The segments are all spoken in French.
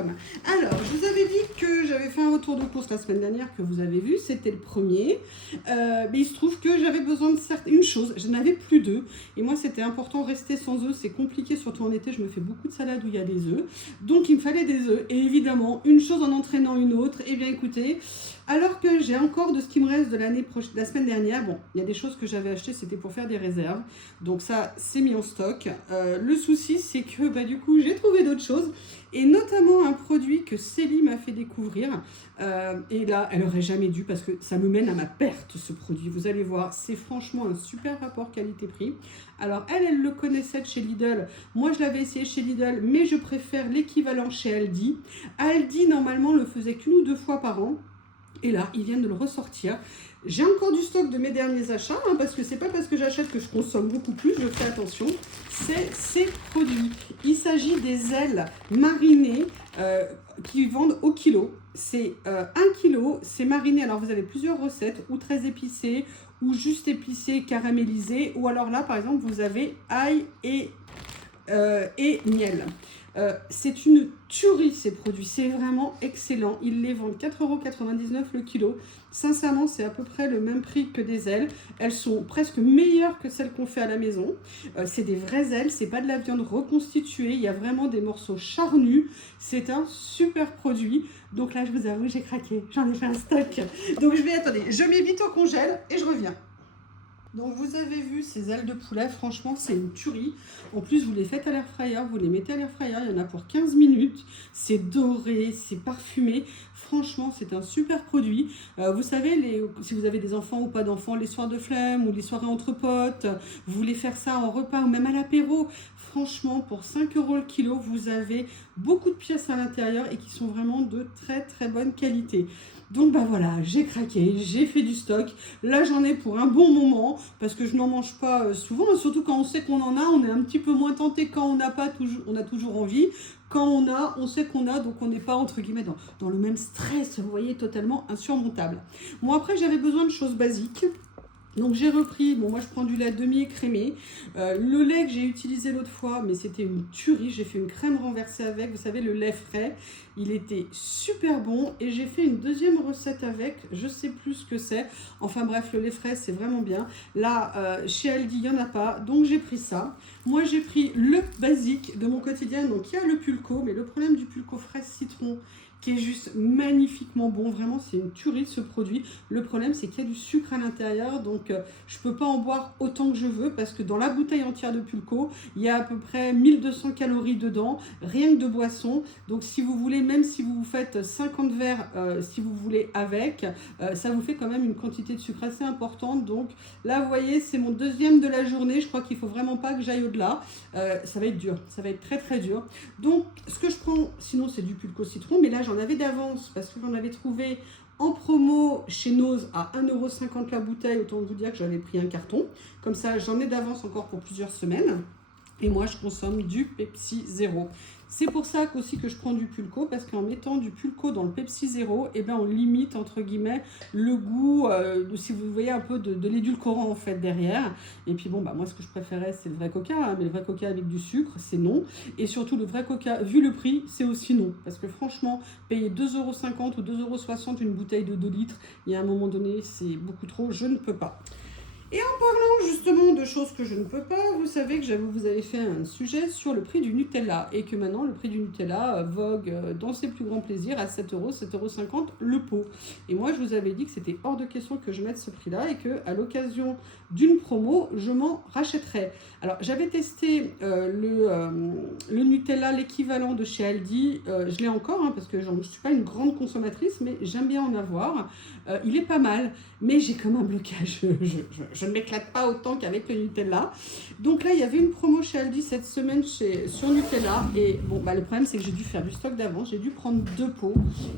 gmail.com. Alors, je vous avais dit que j'avais fait un retour de course la semaine dernière que vous avez vu, c'était le premier. Mais il se trouve que j'avais besoin de une chose, je n'avais plus d'œufs. Et moi, c'était important, rester sans œufs, c'est compliqué, surtout en été, je me fais beaucoup de salades où il y a des œufs. Donc, il me fallait des œufs. Et évidemment, une chose en entraînant une autre. Eh bien, écoutez, alors que j'ai encore de ce qui me reste de la semaine dernière, bon, il y a des choses que j'avais achetées, c'était pour faire des réserves. Donc ça, c'est mis en stock. Le souci, c'est que du coup, j'ai trouvé d'autres choses. Et notamment un produit que Célie m'a fait découvrir. Et là, elle aurait jamais dû parce que ça me mène à ma perte, ce produit. Vous allez voir, c'est franchement un super rapport qualité-prix. Alors, elle le connaissait de chez Lidl. Moi, je l'avais essayé chez Lidl, mais je préfère l'équivalent chez Aldi. Aldi, normalement, le faisait qu'une ou deux fois par an. Et là, ils viennent de le ressortir. J'ai encore du stock de mes derniers achats, parce que c'est pas parce que j'achète que je consomme beaucoup plus, je fais attention. C'est ces produits. Il s'agit des ailes marinées qui vendent au kilo. C'est 1 kilo, c'est mariné. Alors vous avez plusieurs recettes, ou très épicées, ou juste épicées, caramélisées. Ou alors là, par exemple, vous avez ail et miel. C'est une tuerie ces produits, c'est vraiment excellent. Ils les vendent 4,99 € le kilo. Sincèrement, c'est à peu près le même prix que des ailes. Elles sont presque meilleures que celles qu'on fait à la maison. C'est des vraies ailes, c'est pas de la viande reconstituée. Il y a vraiment des morceaux charnus. C'est un super produit. Donc là, je vous avoue, j'ai craqué. J'en ai fait un stock. Donc je mets vite au congèle et je reviens. Donc vous avez vu ces ailes de poulet, franchement c'est une tuerie. En plus vous les faites à l'air fryer, vous les mettez à l'air fryer, il y en a pour 15 minutes. C'est doré, c'est parfumé. Franchement c'est un super produit. Vous savez, si vous avez des enfants ou pas d'enfants, les soirs de flemme ou les soirées entre potes, vous voulez faire ça en repas ou même à l'apéro. Franchement pour 5 € le kilo, vous avez beaucoup de pièces à l'intérieur et qui sont vraiment de très très bonne qualité. Donc voilà, j'ai craqué, j'ai fait du stock. Là j'en ai pour un bon moment parce que je n'en mange pas souvent, surtout quand on sait qu'on en a, on est un petit peu moins tenté. Quand on n'a pas toujours, on a toujours envie. Quand on a, on sait qu'on a, donc on n'est pas entre guillemets dans le même stress, vous voyez, totalement insurmontable. Moi après j'avais besoin de choses basiques. Donc j'ai repris, bon moi je prends du lait demi-écrémé, le lait que j'ai utilisé l'autre fois, mais c'était une tuerie, j'ai fait une crème renversée avec, vous savez le lait frais, il était super bon et j'ai fait une deuxième recette avec, je sais plus ce que c'est, enfin bref le lait frais c'est vraiment bien, là chez Aldi il n'y en a pas, donc j'ai pris ça, moi j'ai pris le basique de mon quotidien, donc il y a le pulco, mais le problème du pulco fraise citron, qui est juste magnifiquement bon, vraiment c'est une tuerie ce produit. Le problème c'est qu'il y a du sucre à l'intérieur, donc je peux pas en boire autant que je veux parce que dans la bouteille entière de pulco, il y a à peu près 1200 calories dedans, rien que de boisson. Donc si vous voulez, même si vous faites 50 verres, si vous voulez avec, ça vous fait quand même une quantité de sucre assez importante. Donc là vous voyez, c'est mon deuxième de la journée, je crois qu'il faut vraiment pas que j'aille au-delà. Ça va être dur, ça va être très très dur. Donc ce que je prends, sinon c'est du pulco citron, mais là j'en avais d'avance parce que j'en avais trouvé en promo chez Nose à 1,50 € la bouteille. Autant vous dire que j'avais pris un carton. Comme ça, j'en ai d'avance encore pour plusieurs semaines. Et moi, je consomme du Pepsi Zéro. C'est pour ça aussi que je prends du pulco, parce qu'en mettant du pulco dans le Pepsi Zéro, eh ben on limite, entre guillemets, le goût, si vous voyez un peu de l'édulcorant en fait derrière. Et puis bon, moi ce que je préférais, c'est le vrai coca, mais le vrai coca avec du sucre, c'est non. Et surtout le vrai coca, vu le prix, c'est aussi non. Parce que franchement, payer 2,50 € ou 2,60 € une bouteille de 2 litres, il y a un moment donné, c'est beaucoup trop, je ne peux pas. Et en parlant justement de choses que je ne peux pas, vous savez que vous avais fait un sujet sur le prix du Nutella et que maintenant le prix du Nutella vogue dans ses plus grands plaisirs à 7 €, 7,50 € le pot. Et moi je vous avais dit que c'était hors de question que je mette ce prix-là et qu'à l'occasion d'une promo, je m'en rachèterais. Alors j'avais testé le Nutella, l'équivalent de chez Aldi, je l'ai encore parce que je ne suis pas une grande consommatrice, mais j'aime bien en avoir. Il est pas mal, mais j'ai comme un blocage, je ne m'éclate pas autant qu'avec le Nutella. Donc là, il y avait une promo chez Aldi cette semaine sur Nutella. Et bon, le problème, c'est que j'ai dû faire du stock d'avance. J'ai dû prendre 2 pots.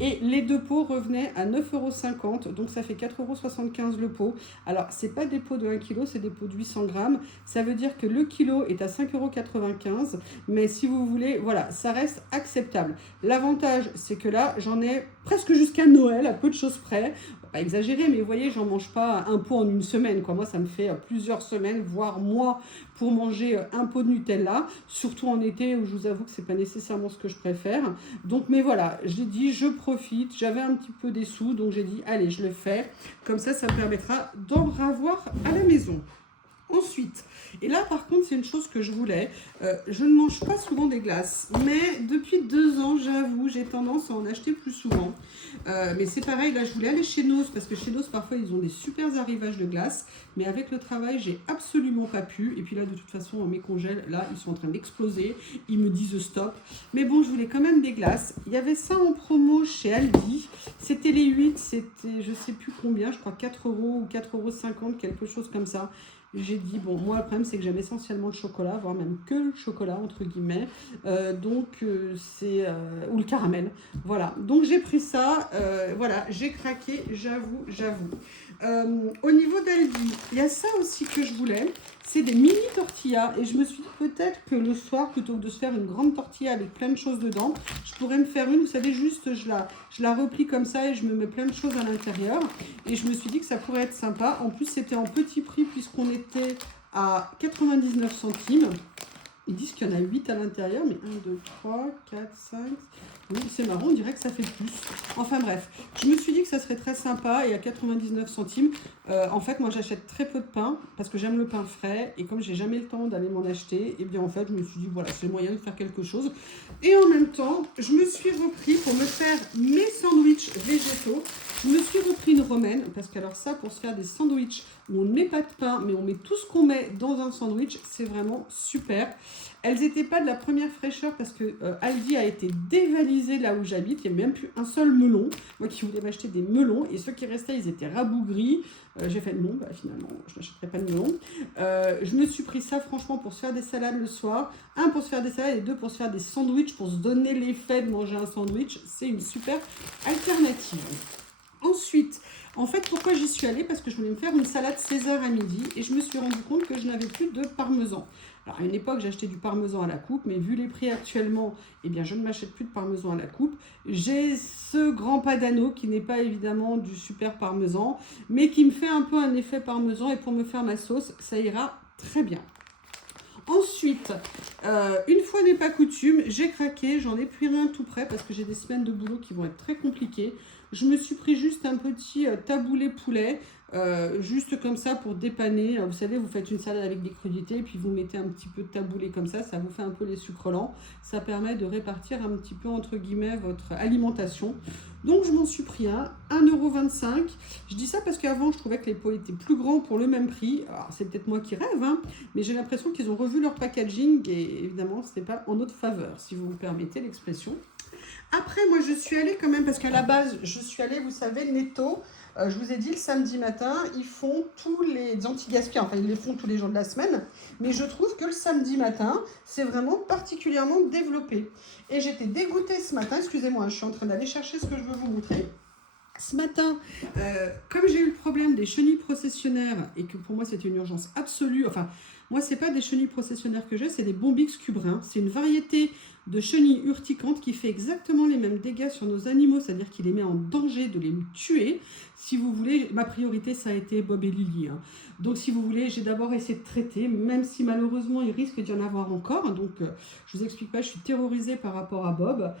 Et les 2 pots revenaient à 9,50 €. Donc ça fait 4,75 € le pot. Alors, c'est pas des pots de 1 kg, c'est des pots de 800 grammes. Ça veut dire que le kilo est à 5,95 €. Mais si vous voulez, voilà, ça reste acceptable. L'avantage, c'est que là, j'en ai presque jusqu'à Noël, à peu de choses près. pas exagérer, mais vous voyez, j'en mange pas un pot en une semaine, quoi. Moi, ça me fait plusieurs semaines, voire mois, pour manger un pot de Nutella, surtout en été où je vous avoue que c'est pas nécessairement ce que je préfère. Donc, mais voilà, j'ai dit, je profite, j'avais un petit peu des sous, donc j'ai dit, allez, je le fais. Comme ça me permettra d'en avoir à la maison. Ensuite, et là par contre c'est une chose que je voulais, je ne mange pas souvent des glaces, mais depuis 2 ans j'avoue j'ai tendance à en acheter plus souvent, mais c'est pareil, là je voulais aller chez Noz, parce que chez Noz parfois ils ont des super arrivages de glace, mais avec le travail j'ai absolument pas pu, et puis là de toute façon mes congèles, là ils sont en train d'exploser, ils me disent stop, mais bon je voulais quand même des glaces. Il y avait ça en promo chez Aldi, c'était les 8, c'était je sais plus combien, je crois 4 € ou 4,50 €, quelque chose comme ça. J'ai dit, bon, moi, le problème, c'est que j'aime essentiellement le chocolat, voire même que le chocolat, entre guillemets. Ou le caramel. Voilà. Donc, j'ai pris ça. Voilà, j'ai craqué, j'avoue. Au niveau d'Aldi, il y a ça aussi que je voulais. C'est des mini tortillas. Et je me suis dit, peut-être que le soir, plutôt que de se faire une grande tortilla avec plein de choses dedans, je pourrais me faire une, vous savez, juste, je la replie comme ça et je me mets plein de choses à l'intérieur. Et je me suis dit que ça pourrait être sympa. En plus, c'était en petit prix puisqu'on était à 99 centimes. Ils disent qu'il y en a 8 à l'intérieur, mais 1, 2, 3, 4, 5... Oui, c'est marrant, on dirait que ça fait plus. Enfin bref, je me suis dit que ça serait très sympa et à 99 centimes. En fait, moi j'achète très peu de pain parce que j'aime le pain frais et comme j'ai jamais le temps d'aller m'en acheter, et bien en fait je me suis dit voilà, c'est le moyen de faire quelque chose. Et en même temps, je me suis repris pour me faire mes sandwichs végétaux. Je me suis repris une romaine parce que alors ça, pour se faire des sandwichs où on ne met pas de pain mais on met tout ce qu'on met dans un sandwich, c'est vraiment super. Elles n'étaient pas de la première fraîcheur parce que Aldi a été dévalisé là où j'habite. Il n'y a même plus un seul melon. Moi qui voulais m'acheter des melons et ceux qui restaient, ils étaient rabougris. J'ai fait non, bah, finalement, je n'achèterai pas de melon. Je me suis pris ça franchement pour se faire des salades le soir. 1 pour se faire des salades et 2 pour se faire des sandwichs, pour se donner l'effet de manger un sandwich. C'est une super alternative. Ensuite, en fait, pourquoi j'y suis allée? Parce que je voulais me faire une salade César à midi et je me suis rendu compte que je n'avais plus de parmesan. Alors, à une époque, j'achetais du parmesan à la coupe, mais vu les prix actuellement, eh bien, je ne m'achète plus de parmesan à la coupe. J'ai ce grand Padano qui n'est pas évidemment du super parmesan, mais qui me fait un peu un effet parmesan et pour me faire ma sauce, ça ira très bien. Ensuite, une fois n'est pas coutume, j'ai craqué, j'en ai pris un tout prêt parce que j'ai des semaines de boulot qui vont être très compliquées. Je me suis pris juste un petit taboulé poulet, juste comme ça pour dépanner. Vous savez, vous faites une salade avec des crudités, puis vous mettez un petit peu de taboulé comme ça vous fait un peu les sucres lents. Ça permet de répartir un petit peu, entre guillemets, votre alimentation. Donc, je m'en suis pris un, 1,25 €. Je dis ça parce qu'avant, je trouvais que les pots étaient plus grands pour le même prix. Alors, c'est peut-être moi qui rêve, hein, mais j'ai l'impression qu'ils ont revu leur packaging et évidemment, ce n'est pas en notre faveur, si vous me permettez l'expression. Après, moi, je suis allée quand même, parce qu'à la base, je suis allée, vous savez, Netto. Je vous ai dit, le samedi matin, ils font tous les anti-gaspi. Enfin, ils les font tous les jours de la semaine. Mais je trouve que le samedi matin, c'est vraiment particulièrement développé. Et j'étais dégoûtée ce matin. Excusez-moi, je suis en train d'aller chercher ce que je veux vous montrer. Ce matin, comme j'ai eu le problème des chenilles processionnaires et que pour moi, c'était une urgence absolue. Enfin, moi, ce n'est pas des chenilles processionnaires que j'ai, c'est des Bombix cubrins. C'est une variété de chenilles urticantes qui fait exactement les mêmes dégâts sur nos animaux, c'est-à-dire qu'il les met en danger de les tuer. Si vous voulez, ma priorité, ça a été Bob et Lily. Hein. Donc, si vous voulez, j'ai d'abord essayé de traiter, même si malheureusement, il risque d'y en avoir encore. Donc, je vous explique pas, je suis terrorisée par rapport à Bob.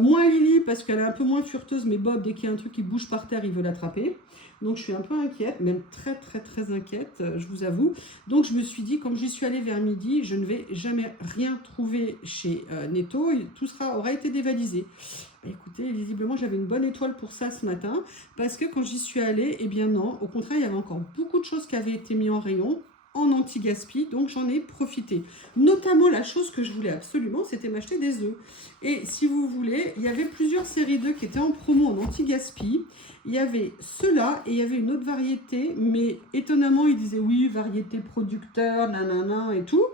Moins Lily, parce qu'elle est un peu moins fureteuse, mais Bob, dès qu'il y a un truc qui bouge par terre, il veut l'attraper. Donc, je suis un peu inquiète, même très, très, très inquiète, je vous avoue. Donc, je me suis dit, comme j'y suis allée vers midi, je ne vais jamais rien trouver chez Netto. Tout aura été dévalisé. Écoutez, visiblement, j'avais une bonne étoile pour ça ce matin, parce que quand j'y suis allée, eh bien non, au contraire, il y avait encore beaucoup de choses qui avaient été mises en rayon, en anti-gaspi, donc j'en ai profité. Notamment, la chose que je voulais absolument, c'était m'acheter des œufs. Et si vous voulez, il y avait plusieurs séries d'œufs qui étaient en promo en anti-gaspi. Il y avait ceux-là et il y avait une autre variété, mais étonnamment, ils disaient oui, variété producteur, nanana et tout.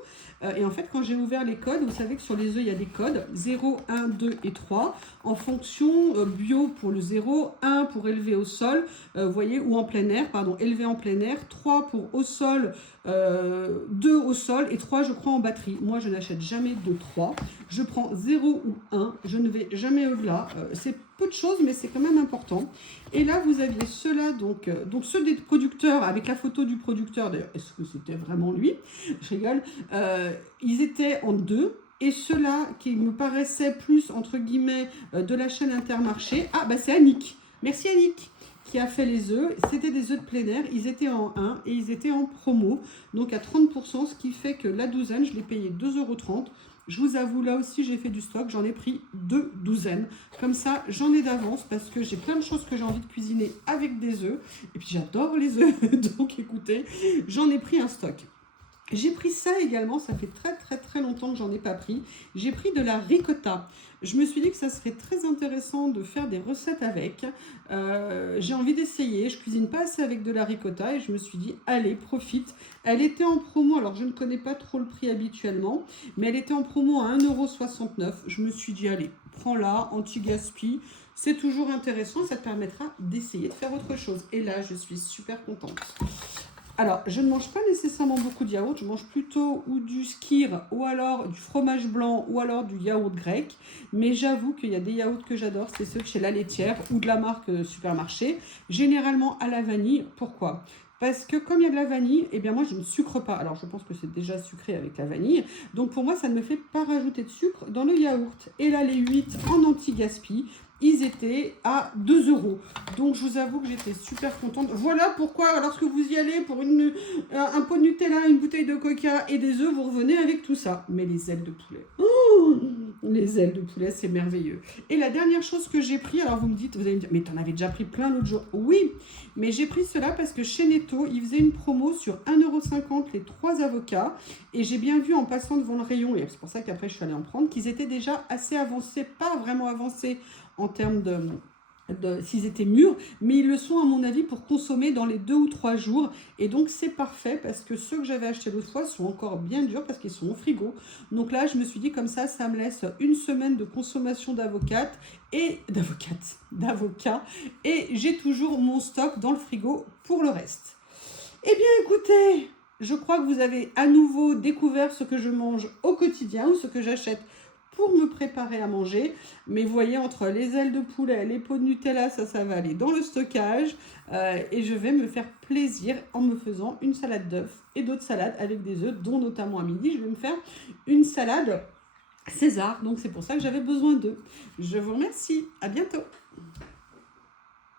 Et en fait, quand j'ai ouvert les codes, vous savez que sur les œufs, il y a des codes 0, 1, 2 et 3 en fonction bio pour le 0, 1 pour élever au sol, voyez, ou en plein air, pardon, élevé en plein air, 3 pour au sol, 2 au sol et 3, je crois, en batterie. Moi, je n'achète jamais de 3. Je prends 0 ou 1, je ne vais jamais au-delà. C'est peu de choses, mais c'est quand même important. Et là, vous aviez ceux-là, donc ceux des producteurs, avec la photo du producteur, d'ailleurs, est-ce que c'était vraiment lui? Je rigole. Ils étaient en 2. Et ceux-là qui me paraissaient plus, entre guillemets, de la chaîne Intermarché, ah, bah c'est Annick. Merci Annick qui a fait les œufs. C'était des œufs de plein air. Ils étaient en 1 et ils étaient en promo. Donc à 30%, ce qui fait que la douzaine, je l'ai payé 2,30 €. Je vous avoue, là aussi, j'ai fait du stock. J'en ai pris 2 douzaines. Comme ça, j'en ai d'avance parce que j'ai plein de choses que j'ai envie de cuisiner avec des œufs. Et puis, j'adore les œufs. Donc, écoutez, j'en ai pris un stock. J'ai pris ça également, ça fait très longtemps que j'en ai pas pris. J'ai pris de la ricotta. Je me suis dit que ça serait très intéressant de faire des recettes avec. J'ai envie d'essayer, je cuisine pas assez avec de la ricotta et je me suis dit, allez, profite. Elle était en promo, alors je ne connais pas trop le prix habituellement, mais elle était en promo à 1,69 €. Je me suis dit, allez, prends-la, anti-gaspi. C'est toujours intéressant, ça te permettra d'essayer de faire autre chose. Et là, je suis super contente. Alors, je ne mange pas nécessairement beaucoup de yaourt, je mange plutôt ou du skyr, ou alors du fromage blanc, ou alors du yaourt grec. Mais j'avoue qu'il y a des yaourts que j'adore, c'est ceux de chez La Laitière ou de la marque Supermarché, généralement à la vanille. Pourquoi ? Parce que comme il y a de la vanille, eh bien moi je ne sucre pas. Alors je pense que c'est déjà sucré avec la vanille. Donc pour moi ça ne me fait pas rajouter de sucre dans le yaourt. Et là les 8 en anti-gaspi, ils étaient à 2 €. Donc je vous avoue que j'étais super contente. Voilà pourquoi lorsque vous y allez pour un pot de Nutella, une bouteille de Coca et des œufs, vous revenez avec tout ça. Mais les ailes de poulet. Oh, les ailes de poulet, c'est merveilleux. Et la dernière chose que j'ai pris, alors vous allez me dire, mais t'en avais déjà pris plein l'autre jour. Oui, mais j'ai pris cela parce que chez Netto, ils faisaient une promo sur 1,50 € les 3 avocats. Et j'ai bien vu en passant devant le rayon, et c'est pour ça qu'après je suis allée en prendre, qu'ils étaient déjà assez avancés, pas vraiment avancés en termes s'ils étaient mûrs, mais ils le sont à mon avis pour consommer dans les 2 ou 3 jours. Et donc c'est parfait parce que ceux que j'avais achetés l'autre fois sont encore bien durs parce qu'ils sont au frigo. Donc là je me suis dit comme ça me laisse une semaine de consommation d'avocats et j'ai toujours mon stock dans le frigo pour le reste. Eh bien écoutez, je crois que vous avez à nouveau découvert ce que je mange au quotidien ou ce que j'achète pour me préparer à manger. Mais vous voyez, entre les ailes de poulet, les pots de Nutella, ça va aller dans le stockage. Et je vais me faire plaisir en me faisant une salade d'œufs et d'autres salades avec des œufs, dont notamment à midi, je vais me faire une salade César. Donc c'est pour ça que j'avais besoin d'eux. Je vous remercie. À bientôt.